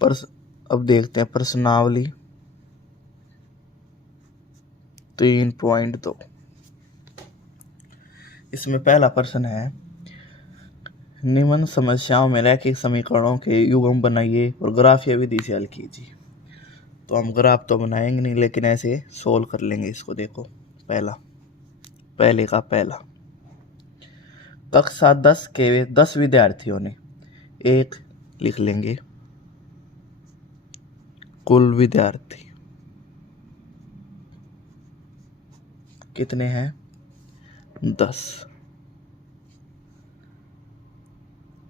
अब देखते हैं प्रश्नावली 3.2। इसमें पहला प्रश्न है, निम्न समस्याओं में रैखिक समीकरणों के युग्म बनाइए और ग्राफीय विधि से हल कीजिए। तो हम ग्राफ तो बनाएंगे नहीं, लेकिन ऐसे सोल्व कर लेंगे इसको। देखो पहले कक्षा 10 के 10 विद्यार्थियों ने एक लिख लेंगे, कुल विद्यार्थी कितने हैं? 10।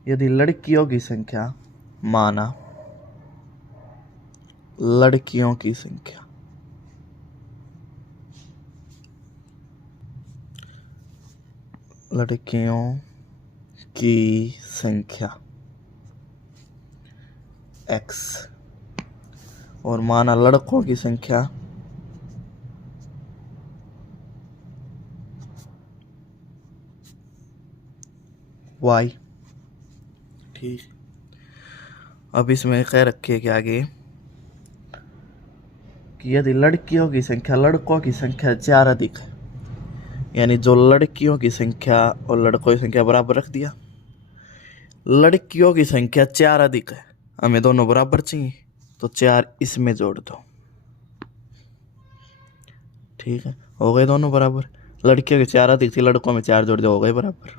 यदि लड़कियों की संख्या, माना लड़कियों की संख्या x और माना लड़कों की संख्या y। ठीक। अब इसमें कह रखे कि आगे कि यदि लड़कियों की संख्या लड़कों की संख्या 4 अधिक है, यानी जो लड़कियों की संख्या और लड़कों की संख्या बराबर रख दिया। लड़कियों की संख्या 4 अधिक है, हमें दोनों बराबर चाहिए, तो 4 इसमें जोड़ दो। ठीक है, हो गए दोनों बराबर। लड़कियों की 4 अधिक थी, लड़कों में 4 जोड़ दो, हो गए बराबर।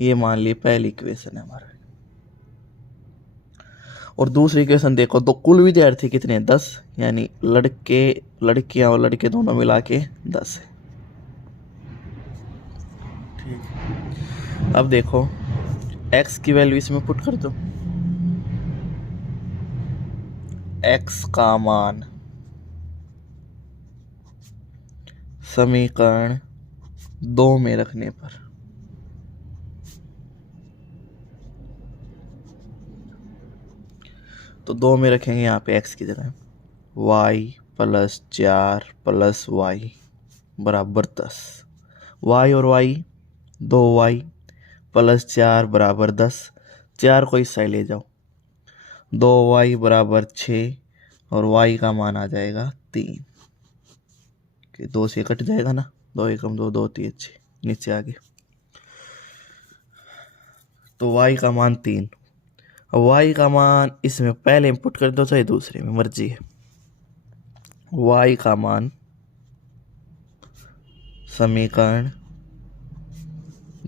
ये मान लिए पहली इक्वेशन है हमारा। और दूसरी इक्वेशन देखो, तो कुल विद्यार्थी कितने? 10, यानी लड़के लड़कियां और लड़के दोनों मिला के 10 है। ठीक। अब देखो x की वैल्यू इसमें पुट कर दो। x का मान समीकरण 2 में रखने पर तो 2 में रखेंगे यहाँ पे x की जगह y + 4 + y बराबर 10। y और y 2y + 4 बराबर 10। 4 को इस साइड ले जाओ, 2y बराबर 6 और y का मान आ जाएगा 3। 2 से कट जाएगा ना, 2 एकम 2, 2 3 6, नीचे आ गए। तो y का मान 3। y का मान इसमें पहले इंपुट कर दो चाहे दूसरे में, मर्जी है। y का मान समीकरण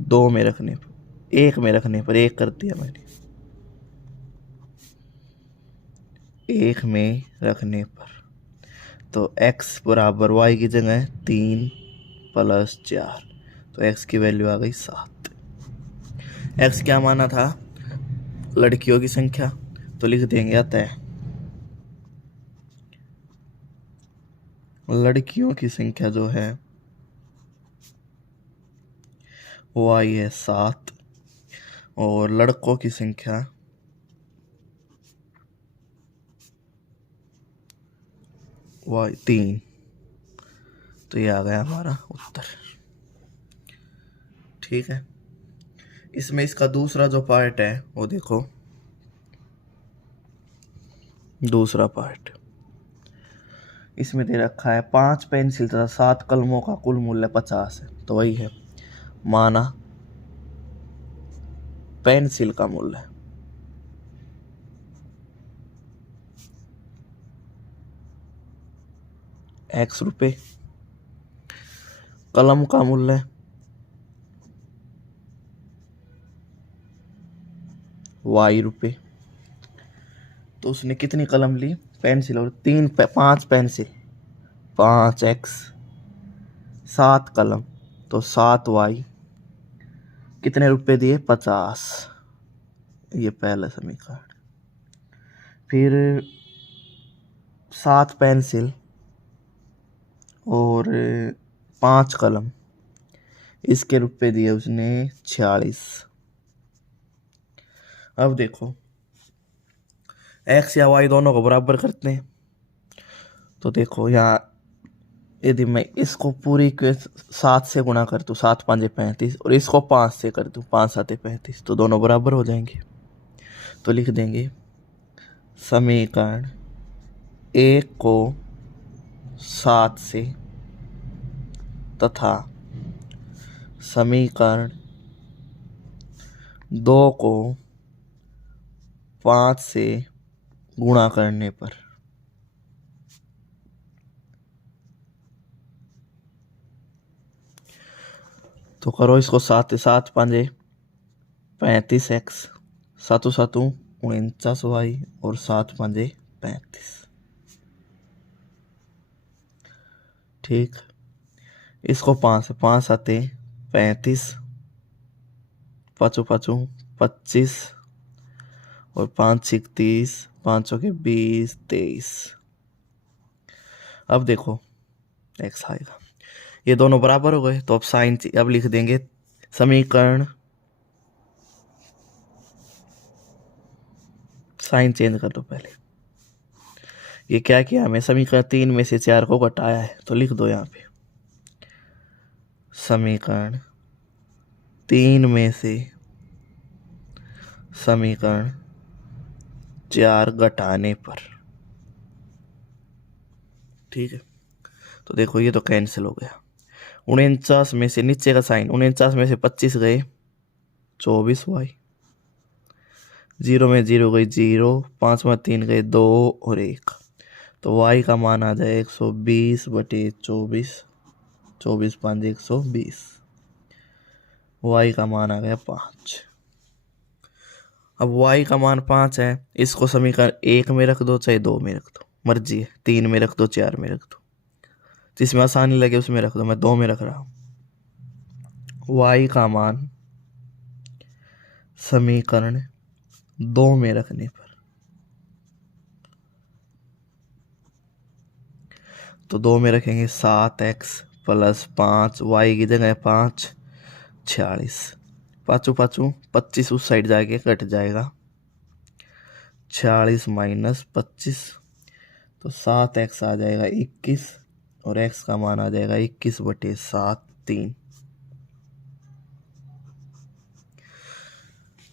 2 में रखने पर, 1 में रखने पर, 1 कर दिया मैंने, 1 में रखने पर तो x बराबर y की जगह 3 + 4, तो x की वैल्यू आ गई 7। x क्या माना था? लड़कियों की संख्या, तो लिख देंगे अतः लड़कियों की संख्या जो है y है 7 और लड़कों की संख्या y 3। तो ये आ गया हमारा उत्तर। ठीक है। इसमें इसका दूसरा जो पार्ट है वो देखो, दूसरा पार्ट इसमें दे रखा है 5 पेंसिल तथा 7 कलमों का कुल मूल्य 50 है। तो वही है, माना पेंसिल का मूल्य x रुपए, कलम का मूल्य y रुपए। तो उसने कितनी कलम ली? पेंसिल और 5 पेंसिल, 5x, 7 कलम, तो 7y, कितने रुपए दिए? 50। ये पहला समीकरण। फिर 7 पेंसिल और 5 कलम, इसके रुपए दिए उसने 46। अब देखो x या y दोनों को बराबर करते हैं। तो देखो यहाँ यदि मैं इसको पूरी के 7 से गुणा कर दूँ, 7 5 35, और इसको 5 से कर दूँ, 5 7 35, तो दोनों बराबर हो जाएंगे। तो लिख देंगे समीकरण 1 को 7 से तथा समीकरण 2 को 5 से गुणा करने पर तो करो इसको 7 7 5 35x 7 7 49y और 7 5 35। ठीक, इसको 5 से 5 7 35 5 5 25 और 5 6 30 5 के 20 23। अब देखो x आएगा, ये दोनों बराबर हो गए तो अब साइन अब लिख देंगे समीकरण, साइन चेंज कर दो पहले। ये क्या किया हमें, समीकरण 3 में से 4 को घटाया है तो लिख दो यहाँ पे समीकरण 3 में से समीकरण 4 घटाने पर। ठीक है, तो देखो ये तो कैंसिल हो गया। 49 में से नीचे का साइन, 49 में से 25 गए 24y, 0 में 0 गई 0, 5 में 3 गए 2 और 1, तो y का मान आ जाए 120/24, 24 5 120, y का मान आ गया 5। अब y का मान 5 है, इसको समीकरण 1 में रख दो चाहे 2 में रख दो, मर्जी है, 3 में रख दो 4 में रख दो, जिसमें आसानी लगे उसमें रख दो। मैं 2 में रख रहा हूँ। y का मान समीकरण 2 में रखने पर तो 2 में रखेंगे 7x + 5, y की जगह 5 46, 5 5 25 उस साइड जाके कट जाएगा, 46 - 25 तो 7x आ जाएगा 21 और x का मान आ जाएगा 21/7 3।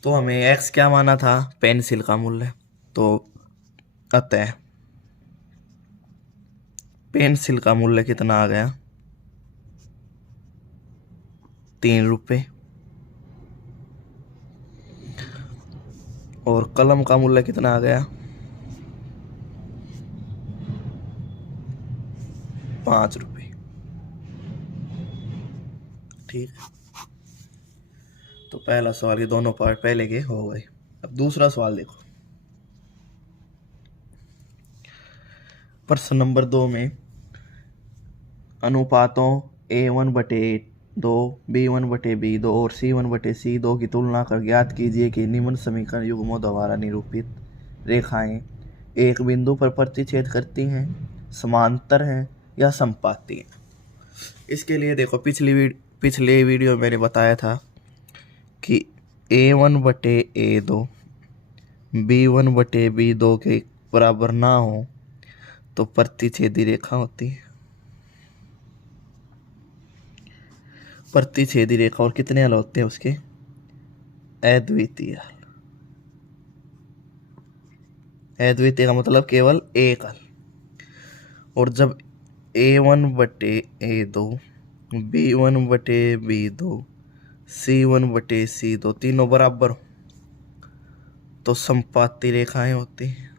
तो हमें x क्या माना था, पेंसिल का मूल्य, तो अतः पेंसिल का मूल्य कितना आ गया 3 रुपये और कलम का मूल्य कितना आ गया 5 रुपये। ठीक, तो पहला सवाल ये दोनों पार्ट पहले के हो गए। अब दूसरा सवाल देखो, प्रश्न नंबर 2 में अनुपातों A1/2, B1/B2 और C1/C2 की तुलना कर ज्ञात कीजिए कि निम्न समीकरण युग्मों द्वारा निरूपित रेखाएं एक बिंदु पर प्रतिच्छेद करती हैं, समांतर हैं या समपाती हैं। इसके लिए देखो पिछले वीडियो में मैंने बताया था कि A1/A2 B1/B2 के बराबर ना हो तो प्रतिच्छेदी रेखा होती है। प्रतिच्छेदी रेखा और कितने हल होते हैं उसके, अद्वितीय हल। अद्वितीय का मतलब केवल एक हल। और जब A1/A2 B1/B2 C1/C2 तीनों बराबर हो तो समपाती रेखाएं होती हैं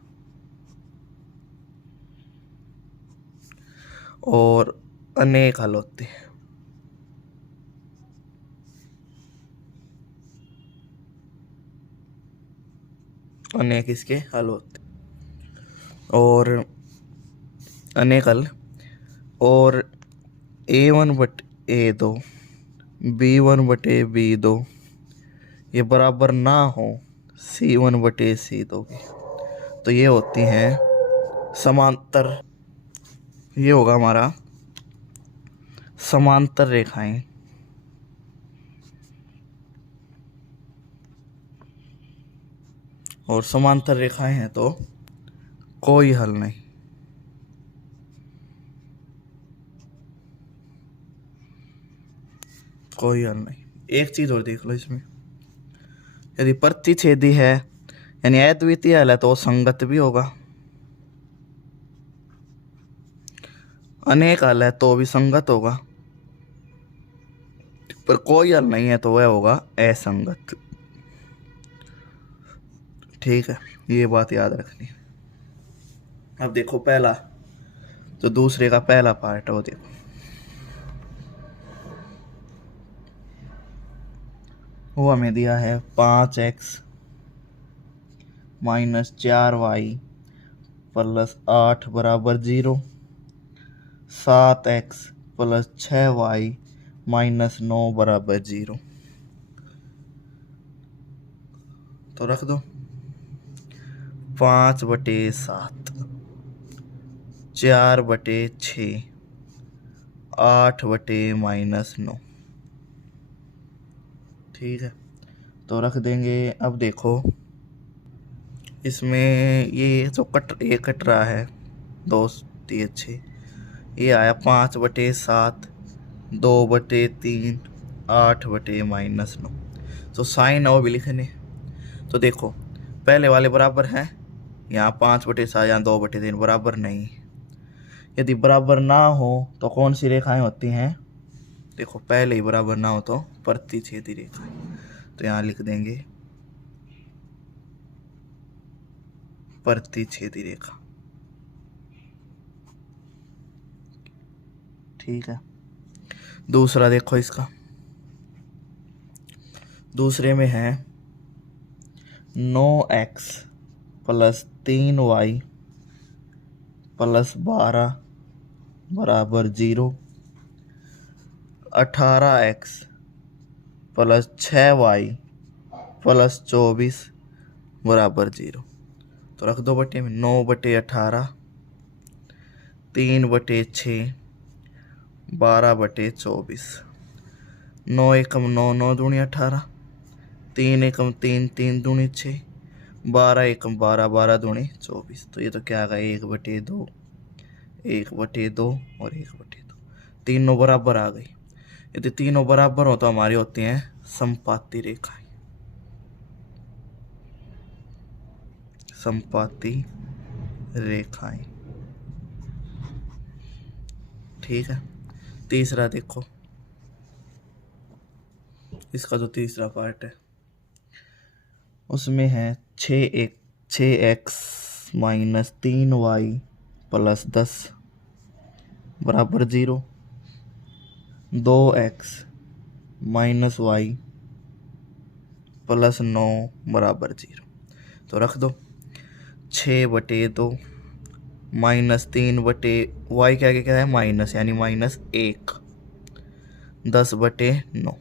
और अनेक हल होते हैं। अनेक इसके हल होते और अनेक हल और A1/A2 B1/B2 ये बराबर ना हो C1/C2 के तो ये होती हैं समांतर। ये होगा हमारा समांतर रेखाएं। और समांतर रेखाएं हैं तो कोई हल नहीं। कोई हल नहीं। एक चीज और देख लो इसमें, यदि प्रतिच्छेदी है यानी अद्वितीय हल है तो संगत भी होगा, अनेक हल है तो भी संगत होगा, पर कोई हल नहीं है तो वह होगा असंगत। ठीक है, ये बात याद रखनी है। अब देखो पहला, जो दूसरे का पहला पार्ट है वो देखो। वो हमें दिया है 5x माइनस 4y प्लस 8 बराबर 0, 7x प्लस 6y माइनस 9 बराबर 0। तो रख दो 5/7, 4/6, 8/-9। ठीक है, तो रख देंगे। अब देखो इसमें ये जो ये कट रहा है 2 3 6, ये आया 5/7, 2/3, 8/-9। तो साइन वो भी लिखने। तो देखो पहले वाले बराबर हैं, यहाँ 5/7 यहाँ 2/3 बराबर नहीं। यदि बराबर ना हो तो कौन सी रेखाएं होती हैं? देखो पहले ही बराबर ना हो तो प्रतिच्छेदी रेखाएं। तो यहाँ लिख देंगे प्रतिच्छेदी रेखा। ठीक है, दूसरा देखो इसका, दूसरे में है 9x प्लस 3y प्लस 12 बराबर 0, 18x प्लस 6y प्लस 24 बराबर 0। तो रख दो बटे में 9/18, 3/6, 12/24। 9 एकम 9, 9 दूनी 18, 3 एकम 3, 3 दूनी 6, 12 एकम 12, 12 दूनी 24। तो ये तो क्या आ गया 1/2, 1/2 और 1/2, तीनों बराबर आ गई। यदि तीनों बराबर हो तो हमारी होती हैं समपाती रेखाएं, समपाती रेखाएं। ठीक है, तीसरा देखो, इसका जो तीसरा पार्ट है उसमें है 6x माइनस 3y प्लस 10 बराबर 0, 2x माइनस y प्लस 9 बराबर 0। तो रख दो 6/2 माइनस 3/y के आगे क्या है माइनस, यानी -1, 10/9।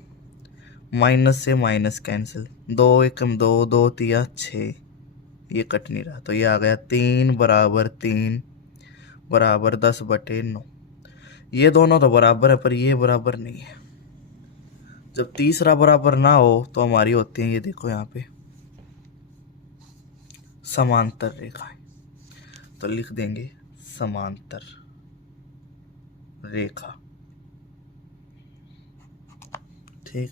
माइनस से माइनस कैंसिल, 2 एकम 2, 2 तिया 6, ये कट नहीं रहा। तो ये आ गया 3 बराबर 3 बराबर 10/9। ये दोनों तो बराबर है पर ये बराबर नहीं है। जब तीसरा बराबर ना हो तो हमारी होती है, ये देखो यहाँ पे समांतर रेखाएं। तो लिख देंगे समांतर रेखा। ठीक,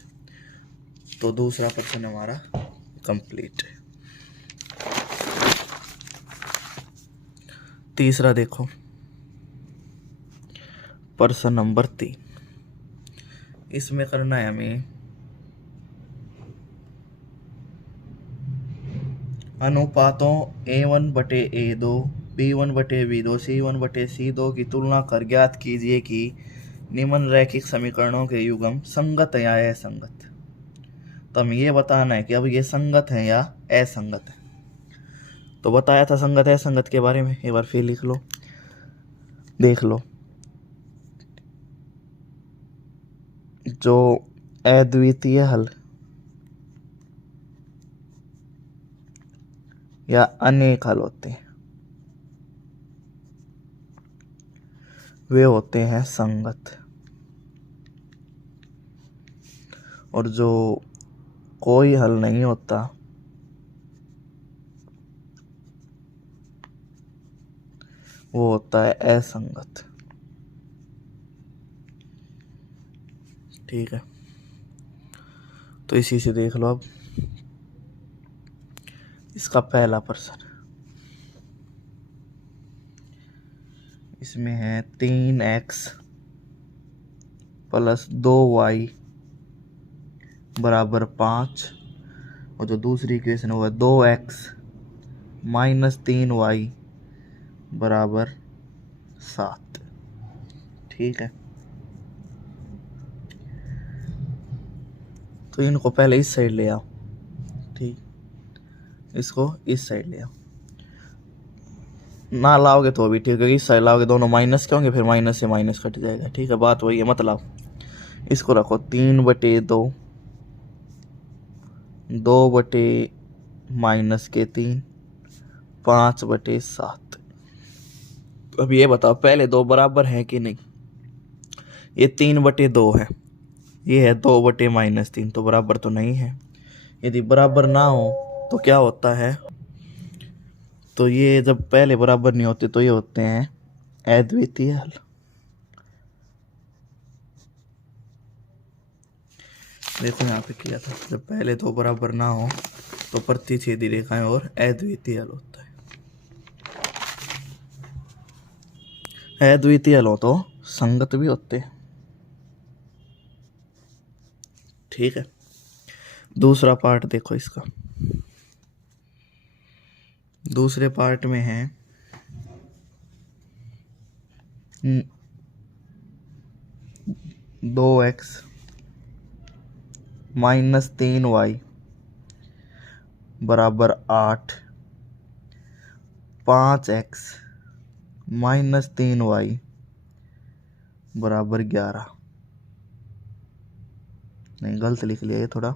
तो दूसरा प्रश्न हमारा कंप्लीट है। तीसरा देखो, प्रश्न नंबर 3। इसमें करना है हमें अनुपातों A1/A2, B1/B2, C1/C2 की तुलना कर ज्ञात कीजिए कि निम्न रैखिक समीकरणों के युग्म संगत या असंगत। तो हमें ये बताना है कि अब ये संगत है या असंगत है। तो बताया था संगत असंगत के बारे में, एक बार फिर लिख लो, देख लो। जो अद्वितीय हल या अनेक हल होते हैं वे होते हैं संगत, और जो कोई हल नहीं होता वो होता है असंगत। ठीक है, तो इसी से देख लो अब इसका पहला प्रश्न, इसमें है 3x प्लस 2y बराबर 5, और जो दूसरी इक्वेशन हुआ 2x माइनस 3y बराबर 7। ठीक है, तो इनको पहले इस साइड ले आओ। ठीक, इसको इस साइड ले आओ, ना लाओगे तो भी ठीक है, इस साइड लाओगे दोनों माइनस के होंगे, फिर माइनस से माइनस कट जाएगा। ठीक है, बात वही है, मतलब इसको रखो 3/2, 2/-3, 5/7। अब ये बताओ पहले दो बराबर है कि नहीं। ये 3/2 है, ये है 2/-3, तो बराबर तो नहीं है। यदि बराबर ना हो तो क्या होता है, तो ये जब पहले बराबर नहीं होते तो ये होते हैं अद्वितीय हल। देखो यहाँ पे किया था, जब पहले दो बराबर ना हो तो प्रतिच्छेदी रेखाएं और अद्वितीय हल होता है। अद्वितीय हल हो तो संगत भी होते हैं। ठीक है, दूसरा पार्ट देखो इसका। दूसरे पार्ट में है 2x माइनस 3y बराबर 8, 5x माइनस 3y बराबर 11। नहीं, गलत लिख लिया ये थोड़ा।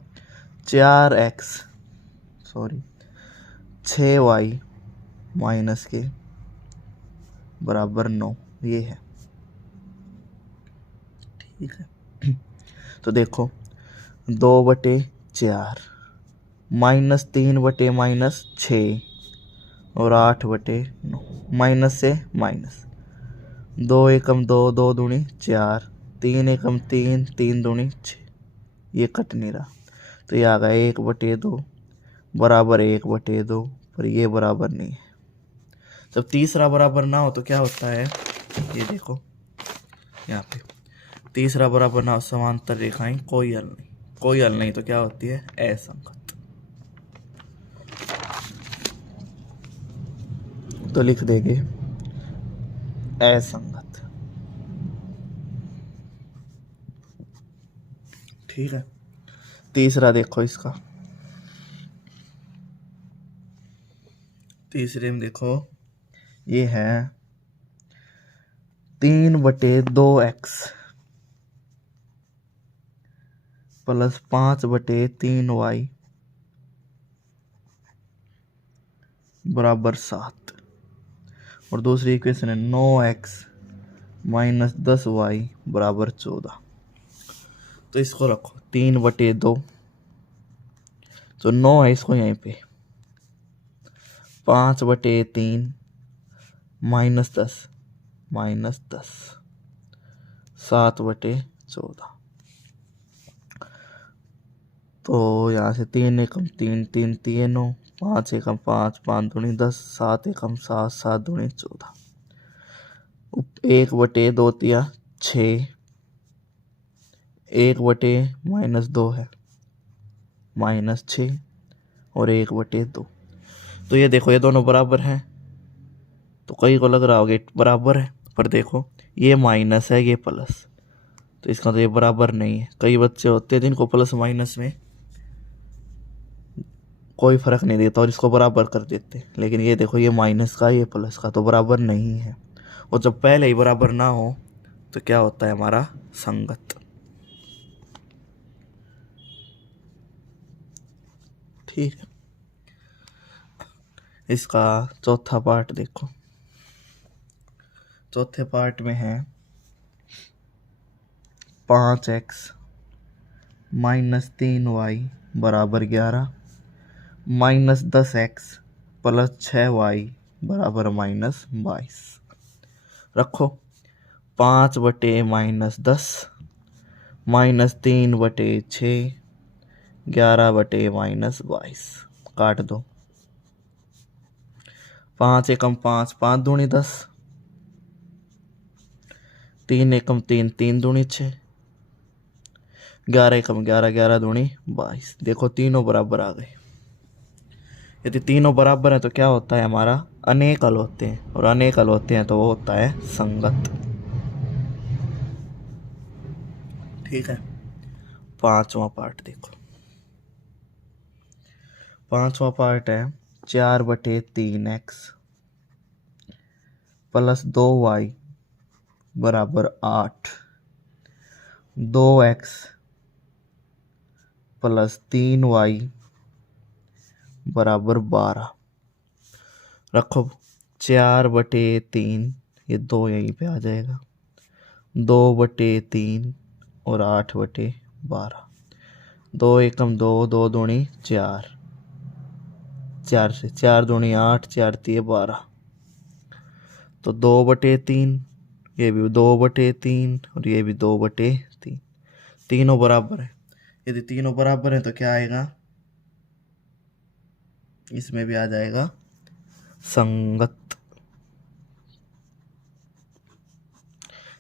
6y माइनस के बराबर 9, ये है। ठीक है, तो देखो 2/4 माइनस 3/-6 और 8/9, माइनस से माइनस, 2 एकम 2, 2 दूनी 4, 3 एकम 3, 3 दूनी 6, ये कट नहीं रहा, तो ये आ गया 1/2 बराबर 1/2, पर ये बराबर नहीं है। जब तीसरा बराबर ना हो तो क्या होता है, ये देखो यहाँ पे तीसरा बराबर ना हो, समांतर रेखाएं कोई हल नहीं, कोई हल नहीं तो क्या होती है, असंगत। तो लिख देंगे असंगत। ठीक है, तीसरा देखो इसका। तीसरे में देखो ये है 3/2x प्लस 5/3y बराबर 7, और दूसरी इक्वेशन है 9x माइनस 10y बराबर 14। तो इसको रखो 3/2, तो 9 है, इसको यहीं पे 5/3 माइनस 10 7/14। तो यहाँ से 3 एकम 3, 3 3 5 एकम 5, 5 दूनी 10, 7 एकम 7, 7 दूनी 14, 1/2 तिया 6, 1/-2 है -6 और 1/2। तो ये देखो ये दोनों बराबर हैं, तो कई को लग रहा होगा बराबर है, पर देखो ये माइनस है ये प्लस, तो इसका तो ये बराबर नहीं है। कई बच्चे होते हैं जिनको प्लस माइनस में कोई फर्क नहीं देता और इसको बराबर कर देते, लेकिन ये देखो ये माइनस का ये प्लस का तो बराबर नहीं है, और जब पहले ही बराबर ना हो तो क्या होता है हमारा, संगत। ठीक है, इसका चौथा पार्ट देखो। चौथे पार्ट में है 5x माइनस 3y बराबर 11, माइनस 10x प्लस 6y बराबर -22। रखो 5/-10 माइनस 3/6, 11/-22, काट दो। 5 एकम 5, 5 दूनी 10, 3 एकम 3, 3 दूनी 6, 11 एकम 11, 11 दूनी 22। देखो तीनों बराबर आ गए। यदि तीनों बराबर हैं तो क्या होता है, हमारा अनेक हल होते हैं, और अनेक हल होते हैं तो वो होता है संगत। ठीक है। पांचवा पार्ट देखो। पांचवा पार्ट है 4/3x प्लस 2y बराबर 8, 2x प्लस 3y बराबर 12। रखो 4/3, ये 2 यहीं पे आ जाएगा, 2/3 और 8/12। 2 एकम 2, 2 दूनी 4, 4 से 4 दूनी 8, 4 तिये 12। तो 2/3, ये भी 2/3 और ये भी 2/3, तीनों बराबर है। यदि तीनों बराबर हैं तो क्या आएगा, इसमें भी आ जाएगा संगत।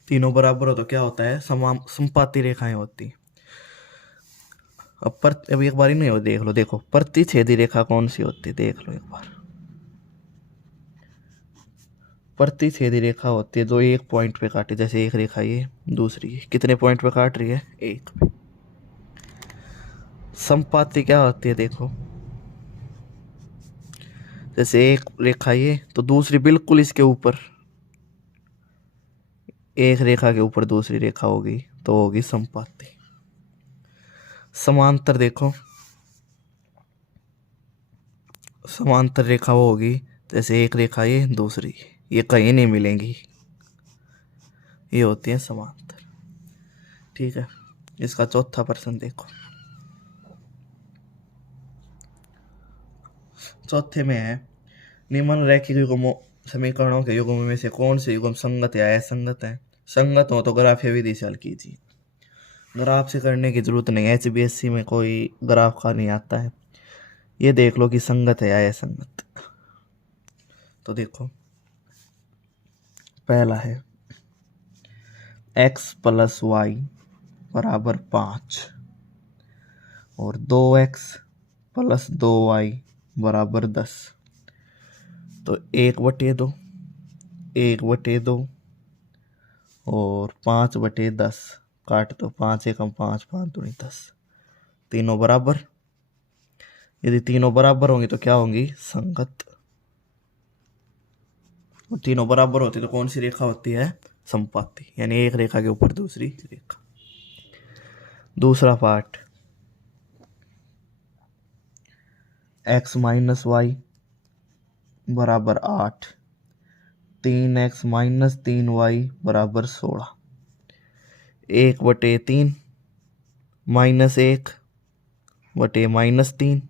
तीनों बराबर हो तो क्या होता है, समान संपाती रेखाएं होती। अब एक बार ही नहीं हो, देख लो, देखो प्रतिच्छेदी रेखा कौन सी होती, देख लो एक बार। प्रतिच्छेदी रेखा होती है जो एक पॉइंट पे काटे, जैसे एक रेखा ये, दूसरी ये, कितने पॉइंट पे काट रही है, एक पे। संपाती क्या होती है, देखो जैसे एक रेखा ये तो दूसरी बिल्कुल इसके ऊपर, एक रेखा के ऊपर दूसरी रेखा होगी तो होगी संपाती। समांतर देखो, समांतर रेखा वो होगी जैसे एक रेखा ये, दूसरी ये कहीं नहीं मिलेंगी, ये होती है समांतर। ठीक है। इसका चौथा प्रश्न देखो। चौथे में है, निम्न रैखिक युग्मों समीकरणों के युग्म में से कौन से युग्म संगत या असंगत है। संगत हो तो ग्राफीय विधि से हल कीजिए। ग्राफ से करने की जरूरत नहीं है, HBSC में कोई ग्राफ का नहीं आता है। ये देख लो कि संगत है या असंगत। तो देखो पहला है x प्लस वाई बराबर 5 और 2x प्लस 2y बराबर 10। तो 1/2, 1/2 और 5/10 काट दो, 5 एकम 5, 5 दूनी 10, तीनों बराबर। यदि तीनों बराबर होंगी तो क्या होंगी, संगत। और तीनों बराबर होती तो कौन सी रेखा होती है, संपाती, यानी एक रेखा के ऊपर दूसरी रेखा। दूसरा पार्ट, x माइनस वाई बराबर 8, 3x माइनस 3y बराबर 16, 1/3 माइनस 1/-3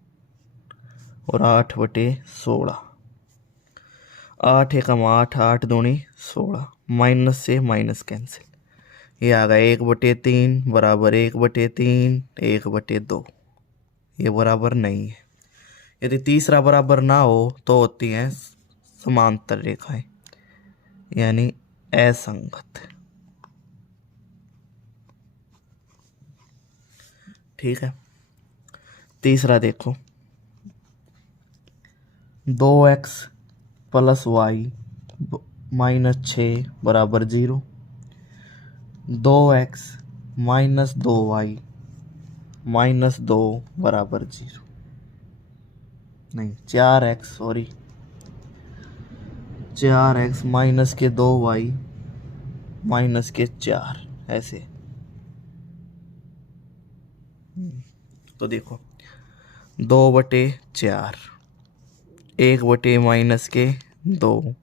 और 8/16। 8 एकम 8, 8 दूनी 16, माइनस से माइनस कैंसिल, ये आ गया 1/3 बराबर 1/3, 1/2। ये बराबर नहीं है। यदि तीसरा बराबर ना हो तो होती हैं समांतर रेखाएं, यानी असंगत। ठीक है। तीसरा देखो, 2x प्लस वाई माइनस 6 बराबर 0, 2x माइनस 2y माइनस 2 बराबर 0, नहीं 4x, सॉरी 4x माइनस के 2y माइनस के 4, ऐसे। तो देखो 2/4, 1 माइनस के 2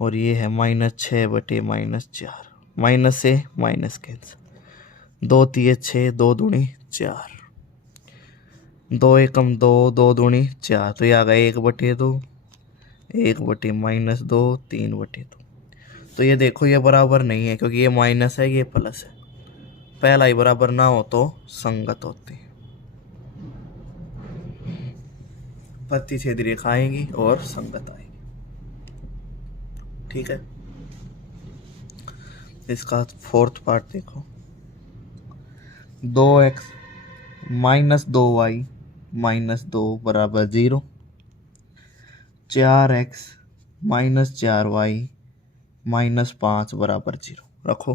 और ये है -6/-4, माइनस से माइनस कैंसिल, 2 तिये 6, 2 दूनी 4, 2 एकम 2, 2 दूनी 4, तो ये आ गया 1/2, 1/-2, 3/2। तो ये देखो ये बराबर नहीं है क्योंकि ये माइनस है, ये प्लस है। पहला ही बराबर ना हो तो संगत होती है। प्रतिच्छेदी रेखा आएगी और संगत आएगी। ठीक है, इसका फोर्थ पार्ट देखो। 2x माइनस 2y माइनस 2 बराबर 0। 4x माइनस 4y माइनस 5 बराबर 0 रखो।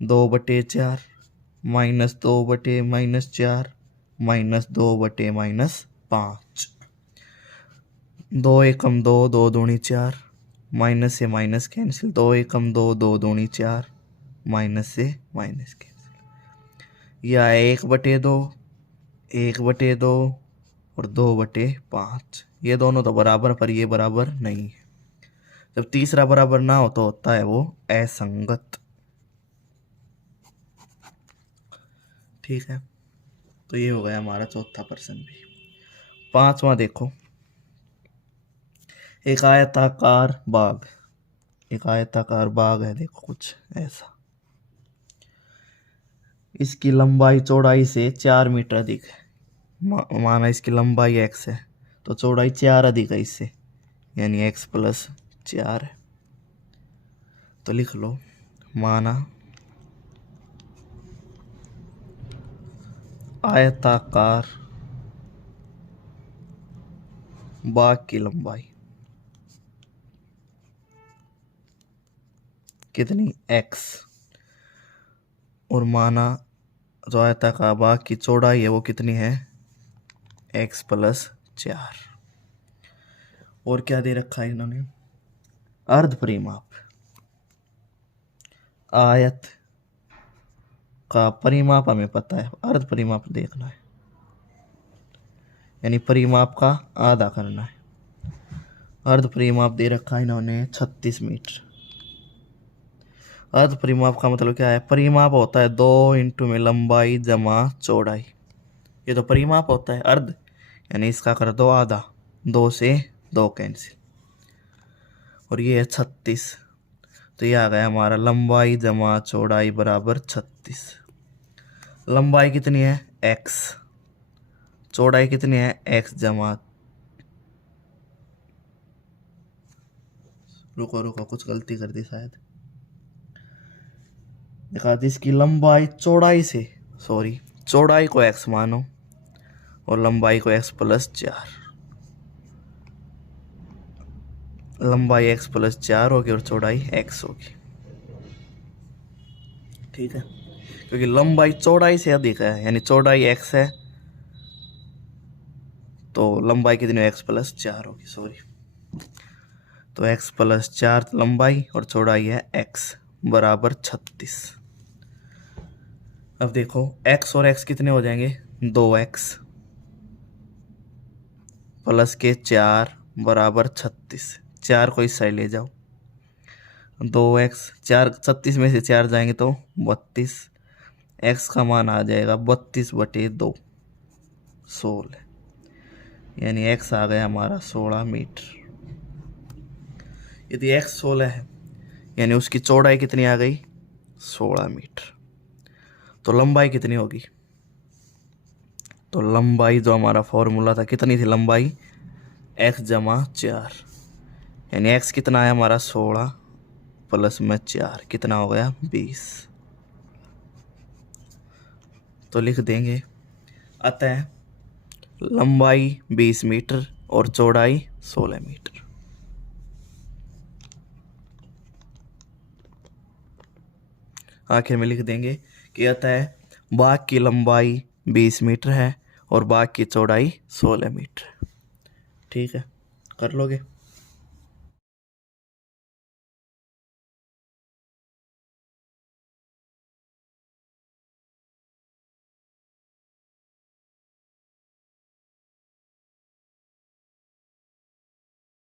2/4 माइनस 2/-4 माइनस 2/-5। 2 एकम 2, 2 दूनी 4, माइनस से माइनस कैंसिल। 2 एकम 2, 2 दूनी 4, माइनस से माइनस कैंसिल। यह 1/2, 1/2 और 2/5। ये दोनों तो बराबर, पर ये बराबर नहीं है। जब तीसरा बराबर ना हो तो होता है वो असंगत। ठीक है, तो ये हो गया हमारा चौथा प्रश्न भी। पांचवा देखो। एक आयताकार बाग, एक आयताकार बाग है, देखो कुछ ऐसा। इसकी लंबाई चौड़ाई से 4 मीटर अधिक है। माना इसकी लंबाई x है तो चौड़ाई 4 अधिक है इससे, यानी x प्लस 4 है। तो लिख लो, माना आयताकार बाग की लंबाई कितनी x, और माना जो आयताकार बाग की चौड़ाई है वो कितनी है x प्लस 4। और क्या दे रखा है इन्होंने, अर्ध परिमाप। आयत का परिमाप हमें पता है, अर्ध परिमाप देखना है, यानी परिमाप का आधा करना है। अर्ध परिमाप दे रखा है इन्होंने 36 मीटर। अर्ध परिमाप का मतलब क्या है, परिमाप होता है 2 इंटू में लंबाई जमा चौड़ाई। ये तो परिमाप होता है अर्ध, यानी इसका कर दो आधा, 2 से 2 कैंसिल, और ये है 36। तो ये आ गया हमारा लंबाई जमा चौड़ाई बराबर 36। लंबाई कितनी है x, चौड़ाई कितनी है x जमा, रुको कुछ गलती कर दी शायद। देखा, इसकी लंबाई चौड़ाई से, सॉरी, चौड़ाई को x मानो और लंबाई को x प्लस 4। लंबाई x प्लस 4 होगी और चौड़ाई x होगी। ठीक है, क्योंकि लंबाई चौड़ाई से अधिक है, यानी चौड़ाई x है तो लंबाई कितनी x प्लस 4 होगी, सॉरी। तो x प्लस 4 लंबाई और चौड़ाई है x बराबर 36। अब देखो x और x कितने हो जाएंगे, 2x प्लस के 4 बराबर 36। 4 को इस साइड ले जाओ, 2x, 4 36 में से 4 जाएंगे तो 32। x का मान आ जाएगा 32/2, 16, यानी x आ गया हमारा 16 मीटर। यदि x 16 है यानी उसकी चौड़ाई कितनी आ गई 16 मीटर। तो लंबाई कितनी होगी, तो लंबाई जो हमारा फॉर्मूला था कितनी थी, लंबाई x जमा 4, यानी x कितना है हमारा 16 प्लस में 4 कितना हो गया 20। तो लिख देंगे, अतः लंबाई 20 मीटर और चौड़ाई 16 मीटर। आखिर में लिख देंगे कि अतः बाग की लंबाई 20 मीटर है और बाग की चौड़ाई 16 मीटर। ठीक है, कर लोगे।